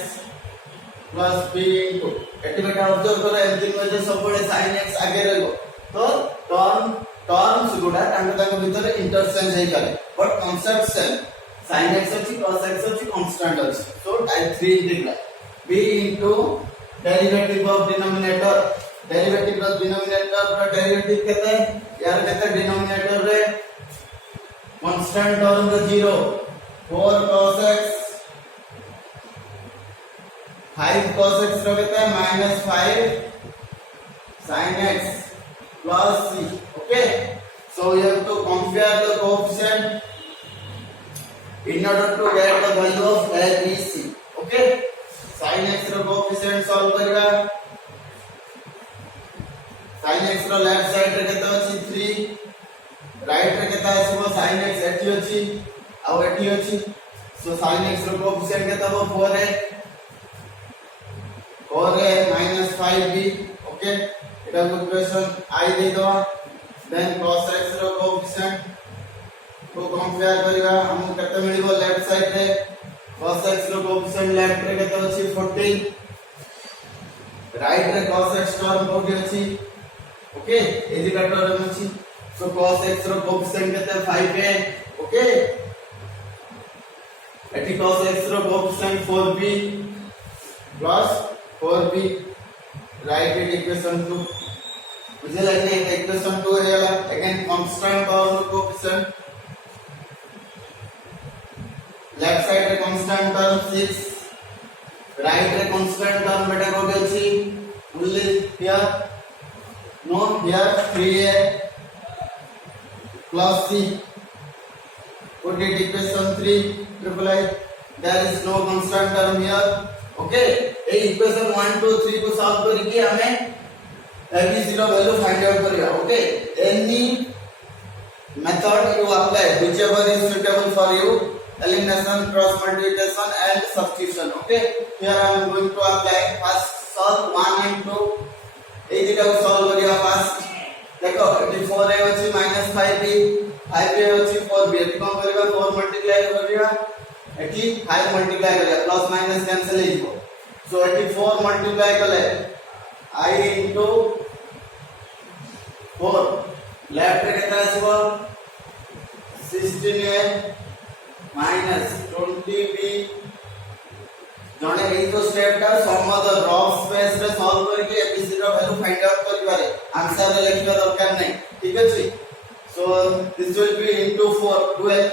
plus b into eighty बेटा ऑब्जर्व करो एमती में जे सब बड़े sin x आगे रहबो तो टर्म्स गुडा तांग भीतर इंटरचेंज हे करे but concept same sin x अछि cos x अछि कांस्टेंट अछि so type 3 integral b into derivative of denominator derivative of denominator का डेरिवेटिव कहते हैं यार कहते हैं डिनोमिनेटर रे कांस्टेंट टर्म का 0 4 cos x 5 cos x रो कहते हैं -5 sin x plus c okay so you have to compare the coefficient in order to get the value of a b c okay sin x रो coefficient solve करिवा sin x रो left side रे केता अछि 3 right रे केता आसीबो sin x एठी अछि आ एठी अछि सो sin x रो कोएफिशिएंट केता हो 4 है -5b okay Etah equation i दे दो देन cos x रो कोएफिशिएंट को कंपेयर करिवा हम केते मिलिबो लेफ्ट साइड रे cos x रो कोएफिशिएंट लेफ्ट रे केते अछि 14 राइट रे cos x टर्म कोठी अछि ओके एजी का टर्म अछि सो cos x रो कोएफिशिएंट केते 5 है ओके एटी cos x रो coefficient 4b plus 4b right equation 2 मुझे लगने इक्वेशन 2 है वाला अगेन कांस्टेंट और कोएफिशिएंट लेफ्ट साइड रे कांस्टेंट टर्म 6 राइट रे कांस्टेंट टर्म बेटा कोठी अछि only here no here 3a plus c put it equation 3 triple I there is no constant term here okay A equation 1 2 3 को solve करके हमें ab0 value find out करिया okay any method you apply whichever is suitable for you elimination cross multiplication and substitution okay here I am going to apply first solve 1 and 2 ए दिटा को solve करिया first देखो eighty 4a अछि -5b 5a अछि 4b eighty कोन करबा 4 multiply करिया eighty 5 multiply करिया plus minus cancel हे जिवो सो एटी 4 मल्टीप्लाई कले i into 4 लेफ्ट रे केता आसीबो 16a minus 20b जने एई तो स्टेप का समद रफ स्पेस रे सॉल्व करके एबीसी रो वैल्यू फाइंड आउट करि पारे आंसर रे लिखिबा दरकार नै ठीक अछि so this will be into 4 12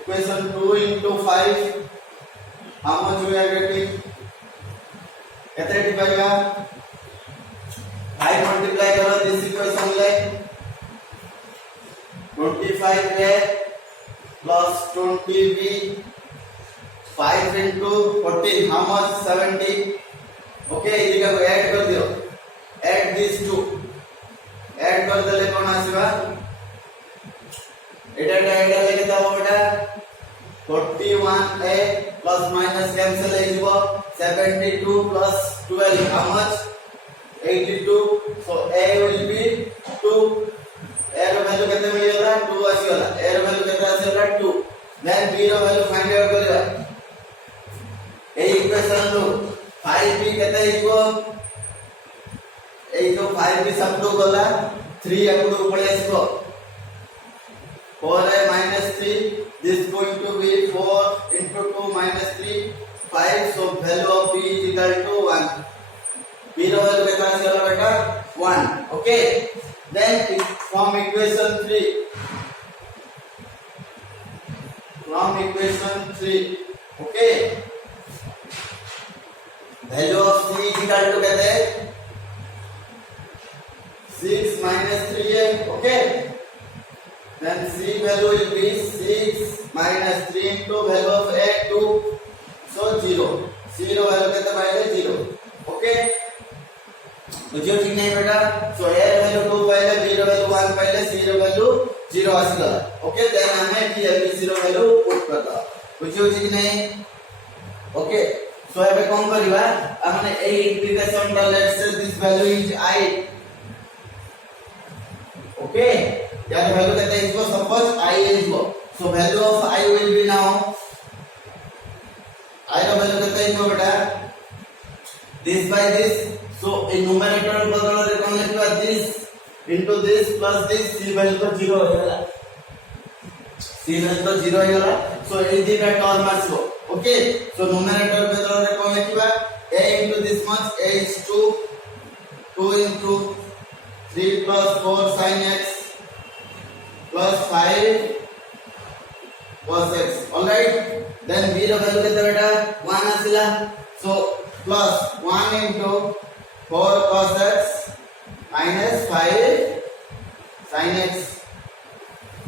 equation 2 into 5 how much we are getting केते डिवाइड 5 मल्टीप्लाई करो दिस इक्वेशन ले 25a plus 20b 5 into 14 how much 70 okay इदिका को ऐड कर दियो ऐड दिस टू ऐड कर देले कोन आसीबा एटा लेके दाओ बेटा 41a plus minus cancel हे जिवो 72 plus 12 how much 82 so a will be 2 a रो वैल्यू केते मिल गला 2 आसी गला a रो वैल्यू केते आसी गला 2 देन b रो वैल्यू फाइंड आउट करिया ए इक्वेशन लो 5b केते इक्वो ए जो 5b सब तो गला 3 एकडू पळे आसीबो 4a -3 this going to be 4 into 2 -3 5 so value of b is equal to 1 b रो वैल्यू केते आसी गला बेटा 1 okay then from equation 3 okay value of c is equal to कहते हैं 6 minus 3a okay then c value will be 6 minus 3 into value of a 2 so 0 c रो value कहते पहले 0 okay बुझियो ठीक नहीं बेटा सो a वैल्यू 2 पहले b रो वैल्यू 1 पहले c रो वैल्यू 0 आसीला ओके देन हमें की abc रो वैल्यू पुट करता बुझियो ठीक नहीं ओके सो एबे कोन करबा हमने ए integration the let's say this value is i okay यार वैल्यू कहते हैं इसको suppose i is go so value of I will be now this by this, so in numerator बदଳରେ कोन लिखबा this into this plus this, c value तो 0 हो गला, c value तो 0 हो गला, so ए दिटा टर्म आसबो. ओके, so numerator बदଳରେ कोन लिखबा a into this much, a is 2 into 3 plus 4 sin x plus 5 cos x. All right, then b ର value केते बेटा 1 आसिला, so plus 1 into 4 cos x minus 5 sin x.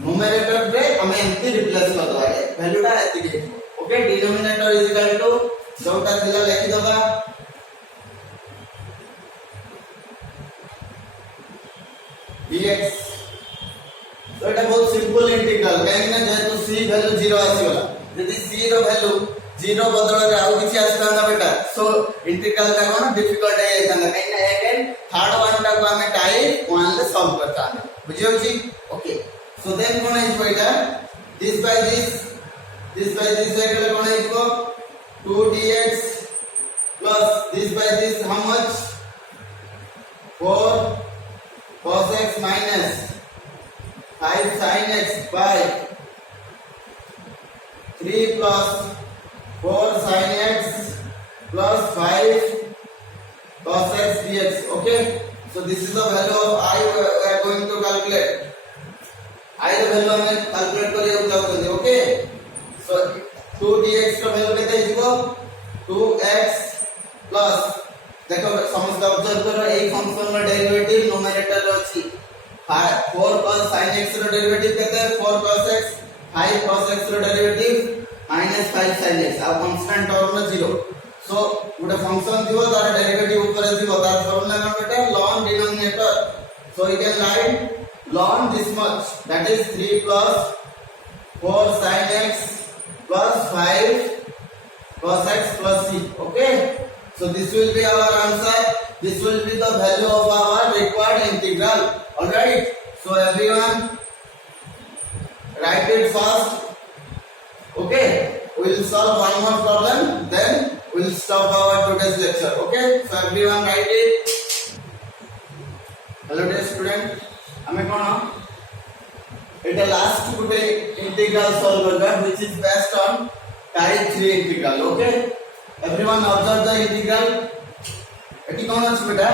numerator रे हमें anti replace कर दवा है, value टा एति के. Okay, denominator is equal to जोटा थिला लिखि दबा dx. तो এটা बहुत सिंपल इंटीग्रल, काहे ना जेतु c वैल्यू 0 आसीगला, यदि c रो वैल्यू 0 बदल रे आउ किछि आस्ताना बेटा, सो इंटीग्रल का कोन डिफिकल्ट है जाना, काहे ना अगेन थर्ड वन टा को हमें टाइप 1 ले सॉल्व करता है. बुझियो छी. ओके, सो देन कोन है बेटा this by this एकले कोन है 2 dx plus this by this how much 4 cos x minus 5 sin x by 3 plus 4 sin x plus 5 cos x dx. Okay, so this is the value of I we are going to calculate. I the value हमें calculate करियो चाहते. Okay, so 2 dx का value केते हिजबो 2x plus देखो समझ observe करो, ए function रो डेरिवेटिव न्यूमरेटर रो अछि 4 cos sin x रो डेरिवेटिव केते 4 cos x, 5 cos x रो डेरिवेटिव minus 5 sin x, आ कांस्टेंट टर्म रो 0. सो गुडे फंक्शन दियो तार डेरिवेटिव ऊपर दियो, तार फॉर्मूला कोन बेटा ln denominator, so you can write ln this much, that is 3 plus 4 sin x plus 5 cos x plus c. Okay, so this will be our answer, this will be the value of our required integral. All right, so everyone write it fast. Okay, we will solve one more problem, then we will stop our today's lecture. Okay, so everyone write it. Hello dear student, हमें कोन एटा last गुटे integral solve करबा which is based on type 3 integral. Okay, everyone observe the integral. एटी कोन अछि बेटा,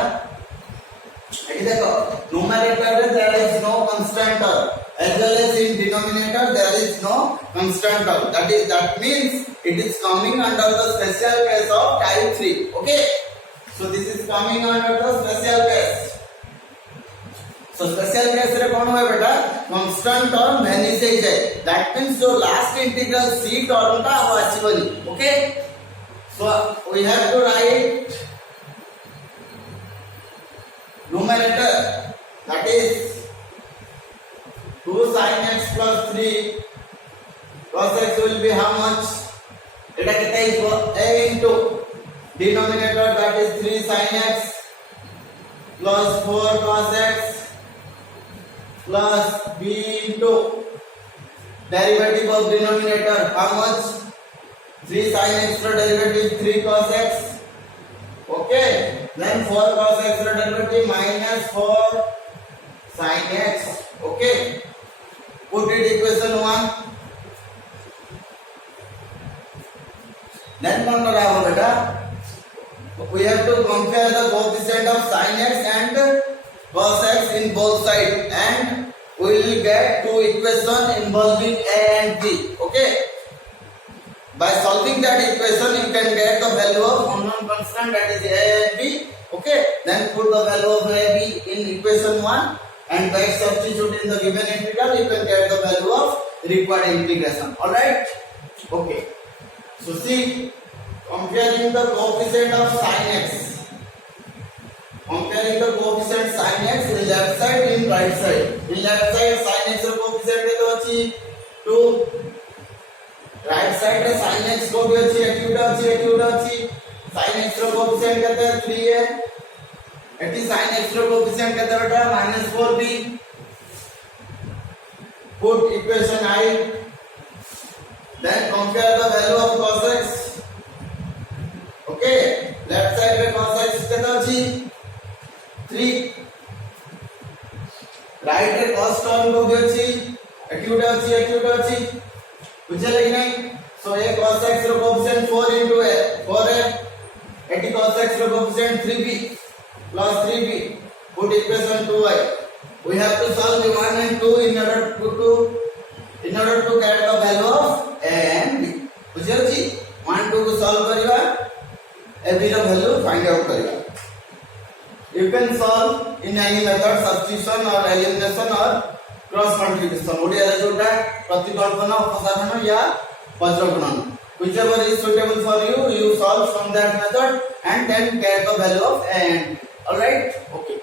eighty देखो numerator रे there is no constant term, as well as in denominator there is no constant term, that means it is coming under the special case of type 3. Okay, so this is coming under the special case. So special case रे कोन होय बेटा constant term vanish हो जाए, that means जो last integral c term ता अब आसीबनी. Okay, so we have to write numerator, that is 2 sin x plus 3 cos x will be how much, eta केते हिजो a into denominator, that is 3 sin x plus 4 cos x plus b into derivative of denominator, how much 3 sin x ro derivative 3 cos x. Okay, then 4 cos x ro derivative minus 4 sin x. Okay, put it equation 1. Then what will happen beta, we have to compare the coefficient of sin x and cos x in both sides, and we will get two equations involving a and b. Okay, by solving that equation you can get the value of unknown constant, that is a and b. Okay, then put the value of a b in equation 1 and by substitute in the given integral you can get the value of required integration. All right, okay, so see, comparing the coefficient of sin x, comparing the coefficient sin x in left side in right side. In left side sin x row coefficient केतो अछि 2, right side रे sin x को भी अछि, eighty उटा अछि sin x रो coefficient केते 3 है, eighty sin x रो coefficient केते बेटा -4b. Put equation I, then compare the value of cos x. Okay, left side रे cos a cos x ର coefficient 4 into a 4a eighty cos x ର coefficient 3b plus 3b put equation 2y we have to solve the 1 and 2 in order to get the value of a and b बुझियोछि 1 2 को solve करिवा a b ର value find out करिवा you can solve in any method substitution or elimination or cross multiplication Odia रे जोटा प्रतिकल्पना अपसारण या वज्रगुणन whichever is suitable for you you solve from that method and then get the value of a and b all right okay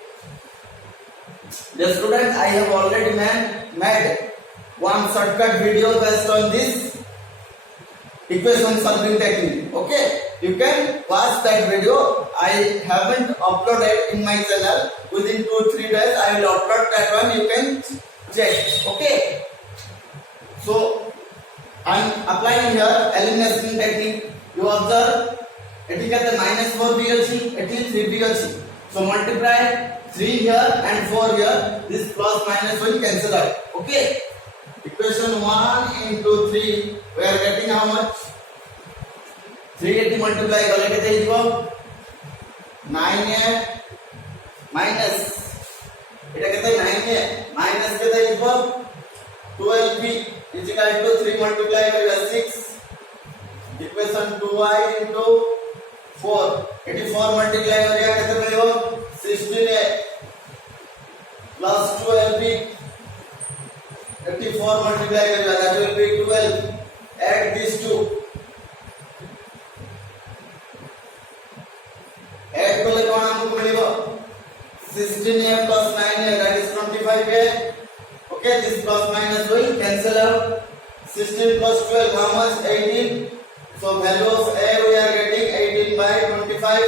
dear students I have already made one shortcut video based on this equation solving technique okay you can watch that video I haven't uploaded in my channel within 2-3 days I will upload that one you can check okay so I am applying here elimination technique you observe eighty कहते minus 4b अछि eighty 3b अछि so multiply 3 here and 4 here this plus minus will cancel out okay equation 1 into 3 we are getting how much 380 multiply कले केते हिजबो 9a minus एटा केते 9a minus केते हिजबो 12b is equal to 3 multiply करिवा 6 equation 2y into 4 84 multiply करिया केते मिलिबो 16a plus 12b 84 multiply करिवा that will be 12 add these two add कले कोन हमको मिलिबो 16a plus 9a that is 25a okay this plus minus will cancel out 16 plus 12 how much 18 so value of a we are getting 18 by 25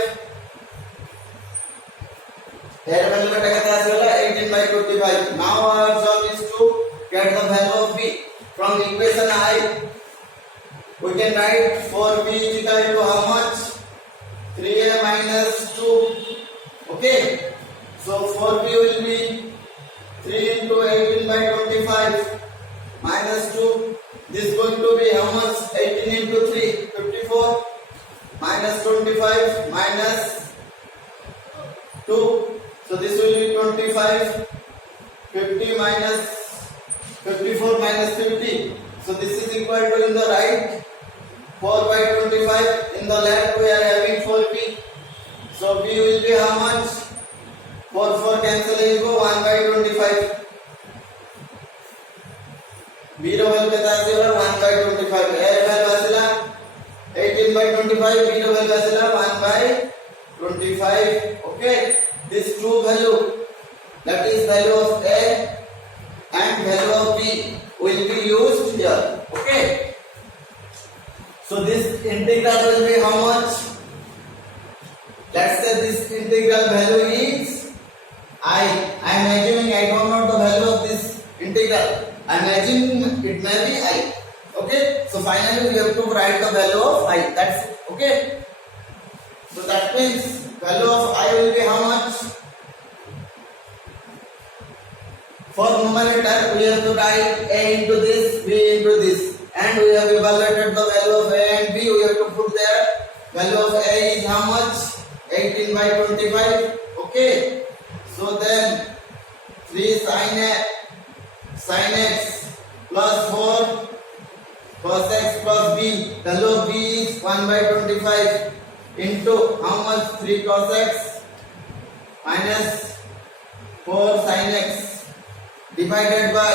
here value beta kete asela 18 by 25 now our job is to get the value of b from the equation I we can write 4b is equal to how much 3a minus 2 okay so 4b will be 3 into 18 by 25 minus 2 this is going to be how much 18 into 3 54 minus 25 minus 2 so this will be 25 50 minus 54 minus 50 so this is equal to in the right 4 by 25 in the left we are having 4b so b will be how much 4 4 cancel is 1 by 25 b रो value केता आसीला 1 by 25 a value आसीला 18 by 25 b रो value आसीला 1 by 25 okay this two value that is value of a and value of b will be used here okay so this integral will be how much let's say this integral value is I am assuming I don't know the value of this integral. I am assuming it may be I. Okay. So finally we have to write the value of I. That's okay. So that means value of I will be how much? For numerator we have to write a into this, b into this, and we have evaluated the value of a and b. We have to put there value of a is how much? 18 by 25. Okay. So then 3 sin x plus 4 cos x plus b value of b is 1 by 25 into how much 3 cos x minus 4 sin x divided by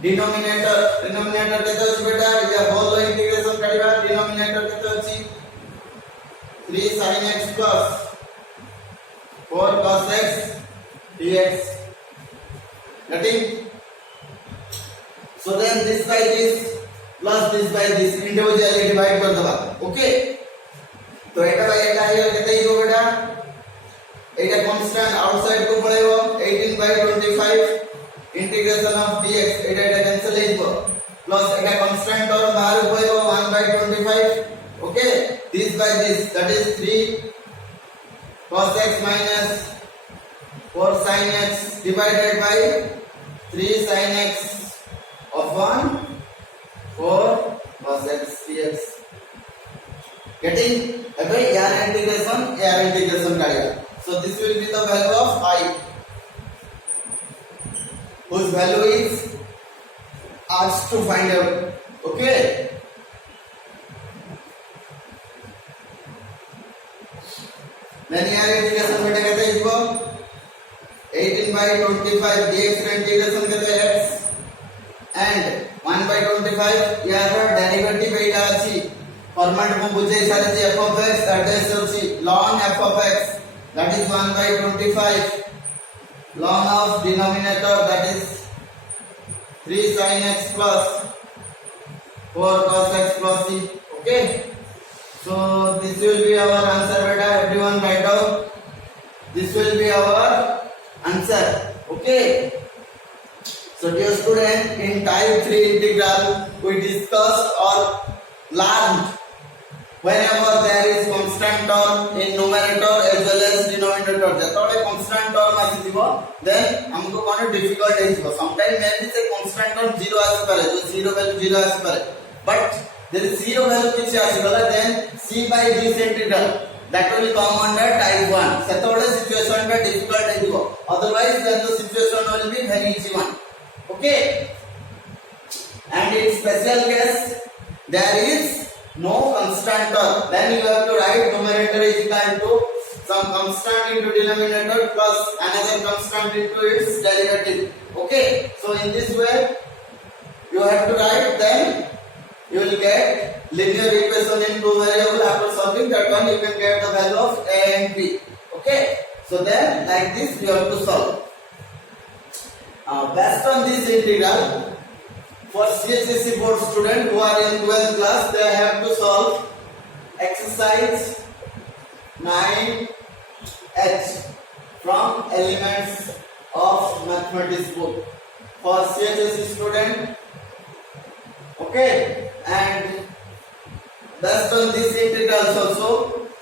denominator केते अछि बेटा या whole integration करिवा denominator केते अछि 3 sin x plus 4 cos x dx getting so then this by this plus this by this individually divide कर दबा okay तो एटा by एटा ये केते हो बेटा एटा कांस्टेंट आउटसाइड को पळेबो 18 by 25 integration of dx Etah cancel हेइबो plus iota constant और बाहर पळेबो 1 by 25 okay this by this that is 3 cos x minus 4 sin x divided by 3 sin x of 1 4 cos x dx. Getting? Abhi air integration kariya. So this will be the value of I, whose value is asked to find out. Okay. Then air integration beta kete isko 18/25 dx integration kete x and 1/25 यार derivative एटा अछि format को बुझे सारे जे f of x that is होछि ln f of x that is 1/25 ln of denominator that is 3 sin x plus 4 cos x plus c. Okay, so this will be our answer beta. Everyone write down, this will be our answer. Okay, so dear student, in type 3 integral we discussed or learned whenever there is constant term in numerator as well as denominator, jetole constant term asibo then हमको कोन difficult है. Sometimes maybe से constant term 0 आसी पारे, जो 0 value 0 आसी पारे, but there is 0 value किछ आसी गला, then c by this integral that will come under type 1. सेतोले situation का difficult है, otherwise then the situation will be very easy one. Okay, and in special case there is no constant term, then you have to write numerator is equal to some constant into denominator plus another constant into its derivative. Okay, so in this way you have to write, then you will get linear equation in two variable. After solving that one you can get the value of a and b. Okay, so then like this you have to solve. Based on this integral, for CHSE board student who are in 12th class, they have to solve exercise 9H from elements of mathematics book for CHSE student. Okay, and based on this integrals also,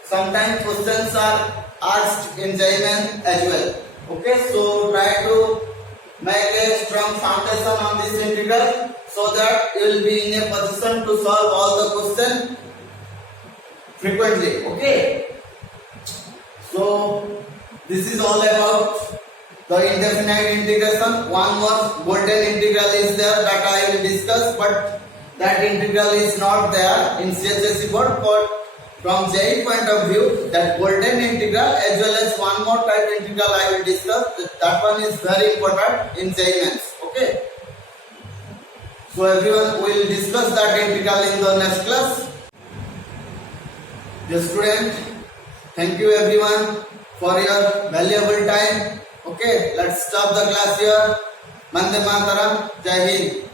sometimes questions are asked in Jaiman as well. Okay, so try to make a strong foundation on this integral so that you will be in a position to solve all the questions frequently. Okay, so this is all about the indefinite integration. One more golden integral is there that I will discuss, but that integral is not there in CHSE board. But from JEE point of view, that golden integral as well as one more type integral I will discuss. That one is very important in JEE Mains. Okay, so everyone will discuss that integral in the next class. Dear student, thank you everyone for your valuable time. Okay, let's stop the class here. Vande Mataram, Jai Hind.